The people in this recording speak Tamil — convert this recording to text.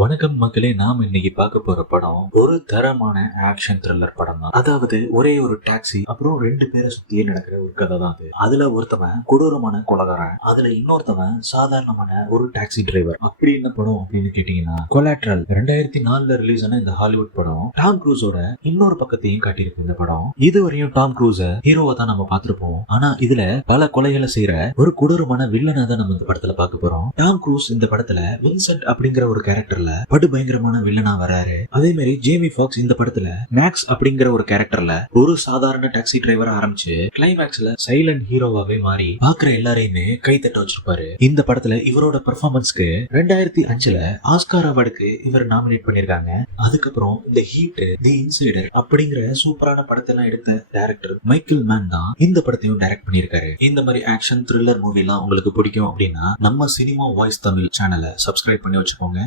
வணக்கம் மக்களே, நாம இன்னைக்கு பார்க்க போற படம் ஒரு தரமான ஆக்ஷன் த்ரில்லர் படம் தான். அதாவது ஒரே ஒரு டாக்ஸி அப்புறம் ரெண்டு பேரை சுத்தியே நடக்கிற ஒரு கதை தான் அது. அதுல ஒருத்தவன் கொடூரமான கொலகாரன், அதுல இன்னொருத்தவன் சாதாரணமான ஒரு டாக்ஸி டிரைவர். அப்படி என்ன படம் அப்படின்னு கேட்டீங்கன்னா கொலாட்ரல். 2004 ரிலீஸ் ஆன இந்த ஹாலிவுட் படம் டாம் க்ரூஸோட இன்னொரு பக்கத்தையும் காட்டியிருக்கு. இந்த படம் இதுவரையும் டாம் க்ரூஸ ஹீரோவா தான் நம்ம பார்த்திருப்போம். ஆனா இதுல பல கொலைகளை செய்யற ஒரு கொடூரமான வில்லனா தான் நம்ம இந்த படத்துல பார்க்க போறோம். டாம் க்ரூஸ் இந்த படத்துல வின்சென்ட் அப்படிங்கிற ஒரு கேரக்டர் படு பயங்கரமான வில்லனா வராரு. அதே மாதிரி ஜேமி ஃபாக்ஸ் இந்த படத்துல மேக்ஸ் அப்படிங்கிற ஒரு கேரக்டர்ல ஒரு சாதாரண டாக்ஸி டிரைவரா ஆரம்பிச்சு கிளைமேக்ஸ்ல சைலண்ட் ஹீரோவாவே மாறி பாக்குற எல்லாரையுமே கை தட்ட வச்சிருப்பாரு. இந்த படத்துல இவரோட பெர்ஃபார்மன்ஸ்க்கு 2005 ஆஸ்கார் அவார்டுக்கு இவர் நாமினேட் பண்ணிருக்காங்க. அதுக்கப்புறம் இந்த ஹீட், தி இன்சைடர் அப்படிங்கிற சூப்பரான படத்தெல்லாம் எடுத்த டைரக்டர் மைக்கேல் மேன் தான் இந்த படத்தையும் டைரக்ட் பண்ணிருக்காரு. இந்த மாதிரி ஆக்ஷன் த்ரில்லர் மூவி எல்லாம் உங்களுக்கு பிடிக்கும் அப்படின்னா நம்ம சினிமா வாய்ஸ் தமிழ் சேனலை சப்ஸ்கிரைப் பண்ணி வச்சுக்கோங்க.